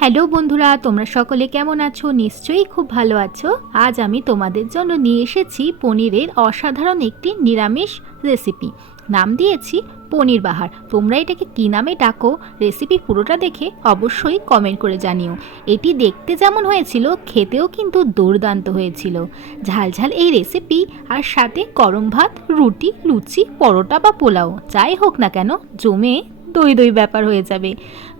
Hello বন্ধুরা, তোমরা সকলে কেমন আছো? নিশ্চয়ই খুব ভালো আছো। আজ আমি তোমাদের জন্য নিয়ে এসেছি পনিরের অসাধারণ একটি নিরামিষ রেসিপি। নাম দিয়েছি পনির বাহার। তোমরা এটাকে কী নামে ডাকো? রেসিপি পুরোটা দেখে অবশ্যই কমেন্ট করে জানিও। এটি দেখতে যেমন হয়েছিল, খেতেও কিন্তু দুর্দান্ত হয়েছিল। ঝালঝাল এই রেসিপি আর সাথে গরম ভাত, রুটি, লুচি, পরোটা বা পোলাও, যাই হোক না কেন, জমে দই দই ব্যাপার হয়ে যাবে।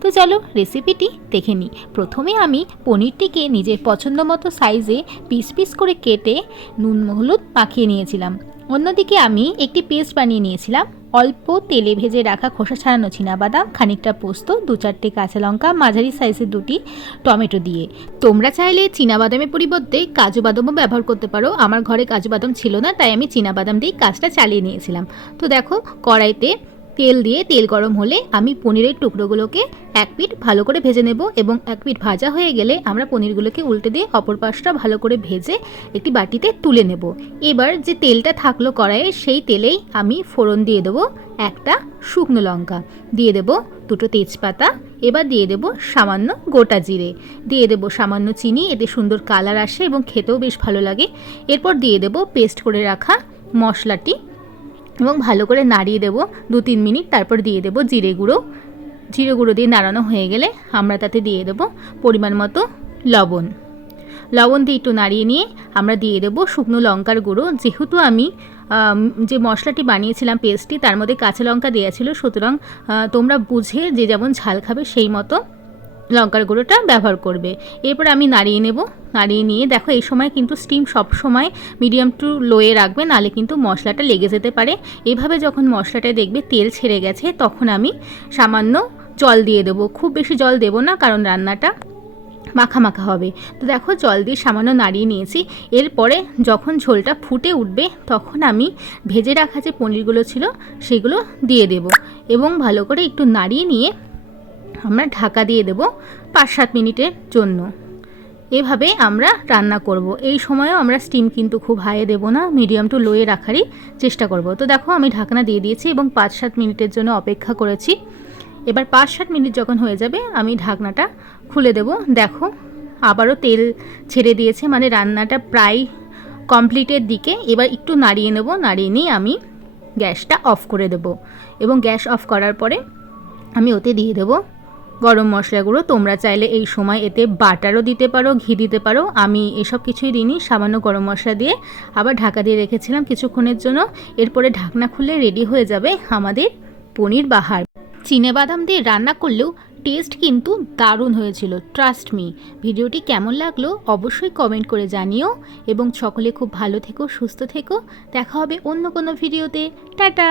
তো চলো রেসিপিটি দেখে নিই। প্রথমে আমি পনিরটিকে নিজের পছন্দ মতো সাইজে পিস পিস করে কেটে নুন, হলুদ মাখিয়ে নিয়েছিলাম। অন্যদিকে আমি একটি পেস্ট বানিয়ে নিয়েছিলাম। অল্প তেলে ভেজে রাখা খোসা ছাড়ানো বাদাম খানিকটা পোস্ত, দু চারটে কাঁচা লঙ্কা, মাঝারি সাইজের দুটি টমেটো দিয়ে। তোমরা চাইলে বাদামের পরিবর্তে কাজু বাদামও ব্যবহার করতে পারো। আমার ঘরে কাজু বাদাম ছিল না, তাই আমি বাদাম দিয়েই কাজটা চালিয়ে নিয়েছিলাম। তো দেখো, কড়াইতে তেল দিয়ে তেল গরম হলে আমি পনিরের টুকরোগুলোকে এক পিঠ ভালো করে ভেজে নেব এবং এক পিঠ ভাজা হয়ে গেলে আমরা পনিরগুলোকে উল্টে দিয়ে অপর পাশটা ভালো করে ভেজে একটি বাটিতে তুলে নেব। এবার যে তেলটা থাকল কড়াইয়ে সেই তেলেই আমি ফোড়ন দিয়ে দেবো একটা শুকনো লঙ্কা। দিয়ে দেবো দুটো তেজপাতা। এবার দিয়ে দেব সামান্য গোটা জিরে। দিয়ে দেব সামান্য চিনি, এতে সুন্দর কালার আসে এবং খেতেও বেশ ভালো লাগে। এরপর দিয়ে দেব পেস্ট করে রাখা মশলাটি। এবং ভালো করে নাড়িয়ে দেবো দু তিন মিনিট, তারপর দিয়ে দেবো জিরে গুঁড়ো। জিরে গুঁড়ো দিয়ে নাড়ানো হয়ে গেলে আমরা তাতে দিয়ে দেবো পরিমাণ মতো লবণ। লবণ দিয়ে একটু নাড়িয়ে নিয়ে আমরা দিয়ে দেবো শুকনো লঙ্কার গুঁড়ো। যেহেতু আমি যে মশলাটি বানিয়েছিলাম পেস্টটি, তার মধ্যে কাঁচা লঙ্কা দেওয়া ছিল, সুতরাং তোমরা বুঝে যে যেমন ঝাল খাবে সেই মতো লঙ্কার গুঁড়োটা ব্যবহার করবে। এরপর আমি নাড়িয়ে নেব। নাড়িয়ে নিয়ে দেখো এই সময় কিন্তু স্টিম সব সময় মিডিয়াম টু লোয়ে রাখবে, নালে কিন্তু মশলাটা লেগে যেতে পারে। এভাবে যখন মশলাটা দেখবে তেল ছেড়ে গেছে, তখন আমি সামান্য জল দিয়ে দেবো। খুব বেশি জল দেবো না, কারণ রান্নাটা মাখা মাখা হবে। তো দেখো জল দিয়ে সামান্য নাড়িয়ে নিয়েছি। এরপরে যখন ঝোলটা ফুটে উঠবে, তখন আমি ভেজে রাখা যে পনিরগুলো ছিল, সেগুলো দিয়ে দেব। এবং ভালো করে একটু নাড়িয়ে নিয়ে আমরা ঢাকা দিয়ে দেব পাঁচ সাত মিনিটের জন্য। এভাবে আমরা রান্না করব। এই সময়ও আমরা স্টিম কিন্তু খুব হাইয়ে দেব না মিডিয়াম টু লোয়ে রাখারই চেষ্টা করব। তো দেখো, আমি ঢাকনা দিয়ে দিয়েছি এবং পাঁচ সাত মিনিটের জন্য অপেক্ষা করেছি। এবার পাঁচ সাত মিনিট যখন হয়ে যাবে, আমি ঢাকনাটা খুলে দেব। দেখো, আবারও তেল ছেড়ে দিয়েছে মানে রান্নাটা প্রায় কমপ্লিটের দিকে। এবার একটু নাড়িয়ে নেব, নাড়িয়ে নিয়ে আমি গ্যাসটা অফ করে দেব। এবং গ্যাস অফ করার পরে আমি ওতে দিয়ে দেবো গরম মশলা গুঁড়ো তোমরা চাইলে এই সময় এতে বাটারও দিতে পারো, ঘি দিতে পারো। আমি এসব কিছুই দিইনি, সামান্য গরম মশলা দিয়ে আবার ঢাকা দিয়ে রেখেছিলাম কিছুক্ষণের জন্য। এরপরে ঢাকনা খুলে রেডি হয়ে যাবে আমাদের পনির বাহার। চিনে বাদাম দিয়ে রান্না করলেও টেস্ট কিন্তু দারুণ হয়েছিল ট্রাস্ট মি ভিডিওটি কেমন লাগল অবশ্যই কমেন্ট করে জানিও এবং সকলে খুব ভালো থেকো, সুস্থ থেকো। দেখা হবে অন্য কোনো ভিডিওতে। টাটা!